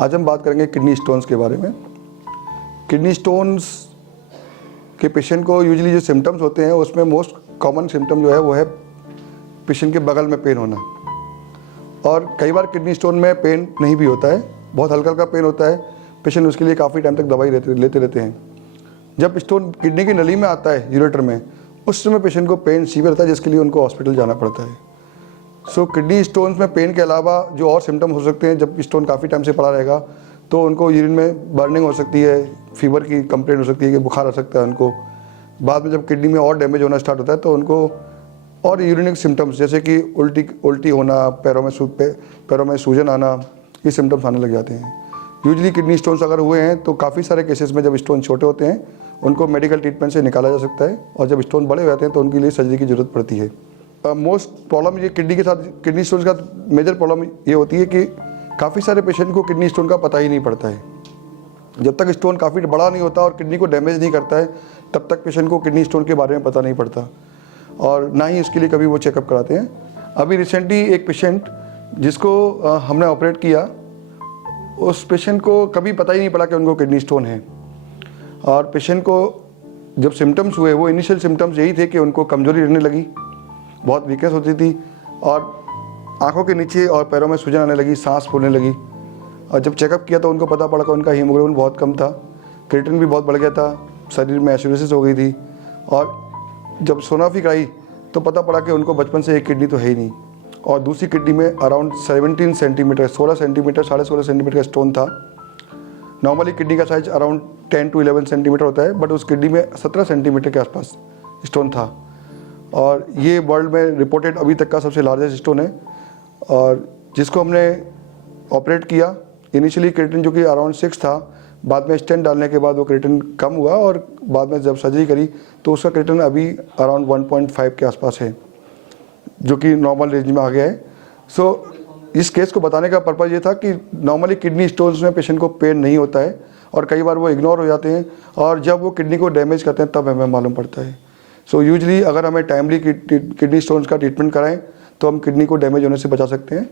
आज हम बात करेंगे किडनी स्टोन्स के बारे में। किडनी स्टोन्स के पेशेंट को यूजुअली जो सिम्टम्स होते हैं उसमें मोस्ट कॉमन सिम्टम जो है वो है पेशेंट के बगल में पेन होना। और कई बार किडनी स्टोन में पेन नहीं भी होता है, बहुत हल्का हल्का पेन होता है। पेशेंट उसके लिए काफ़ी टाइम तक दवाई लेते रहते हैं। जब स्टोन किडनी की नली में आता है यूरेटर में, उस समय पेशेंट को पेन सीवियर रहता है, जिसके लिए उनको हॉस्पिटल जाना पड़ता है। सो किडनी स्टोन्स में पेन के अलावा जो और सिम्टम हो सकते हैं, जब स्टोन काफ़ी टाइम से पड़ा रहेगा तो उनको यूरिन में बर्निंग हो सकती है, फीवर की कंप्लेंट हो सकती है कि बुखार आ सकता है उनको। बाद में जब किडनी में और डैमेज होना स्टार्ट होता है तो उनको और यूरिनिक सिम्टम्स जैसे कि उल्टी होना, पैरों में सूजन आना, ये सिम्टम्स आने लग जाते हैं। यूजुअली किडनी स्टोन्स अगर हुए हैं तो काफ़ी सारे केसेस में जब स्टोन छोटे होते हैं उनको मेडिकल ट्रीटमेंट से निकाला जा सकता है, और जब स्टोन बड़े हो जाते हैं तो उनके लिए सर्जरी की ज़रूरत पड़ती है। मोस्ट प्रॉब्लम ये किडनी स्टोन का मेजर प्रॉब्लम ये होती है कि काफ़ी सारे पेशेंट को किडनी स्टोन का पता ही नहीं पड़ता है। जब तक स्टोन काफ़ी बड़ा नहीं होता और किडनी को डैमेज नहीं करता है तब तक पेशेंट को किडनी स्टोन के बारे में पता नहीं पड़ता, और ना ही इसके लिए कभी वो चेकअप कराते हैं। अभी रिसेंटली एक पेशेंट जिसको हमने ऑपरेट किया, उस पेशेंट को कभी पता ही नहीं पड़ा कि उनको किडनी स्टोन है। और पेशेंट को जब सिम्टम्स हुए, वो इनिशियल सिम्टम्स यही थे कि उनको कमजोरी रहने लगी, बहुत वीकनेस होती थी, और आंखों के नीचे और पैरों में सूजन आने लगी, सांस फूलने लगी। और जब चेकअप किया तो उनको पता पड़ा कि उनका हीमोग्लोबिन बहुत कम था, क्रिएटिनिन भी बहुत बढ़ गया था, शरीर में एसिडोसिस हो गई थी। और जब सोनोग्राफी कराई तो पता पड़ा कि उनको बचपन से एक किडनी तो है ही नहीं, और दूसरी किडनी में अराउंड 17 सेंटीमीटर 16 सेंटीमीटर 16.5 सेंटीमीटर का स्टोन था। नॉर्मली किडनी का साइज अराउंड 10 to 11 सेंटीमीटर होता है, बट उस किडनी में 17 सेंटीमीटर के आसपास स्टोन था। और ये वर्ल्ड में रिपोर्टेड अभी तक का सबसे लार्जेस्ट स्टोन है। और जिसको हमने ऑपरेट किया, इनिशियली क्रिएटिनिन जो कि अराउंड 6 था, बाद में स्टेंट डालने के बाद वो क्रिएटिनिन कम हुआ, और बाद में जब सर्जरी करी तो उसका क्रिएटिनिन अभी अराउंड 1.5 के आसपास है, जो कि नॉर्मल रेंज में आ गया है। सो इस केस को बताने का पर्पज़ ये था कि नॉर्मली किडनी स्टोन्स में पेशेंट को पेन नहीं होता है, और कई बार वो इग्नोर हो जाते हैं, और जब वो किडनी को डैमेज करते हैं तब हमें मालूम पड़ता है। सो यूजुअली अगर हमें टाइमली किडनी स्टोन्स का ट्रीटमेंट कराएं तो हम किडनी को डैमेज होने से बचा सकते हैं।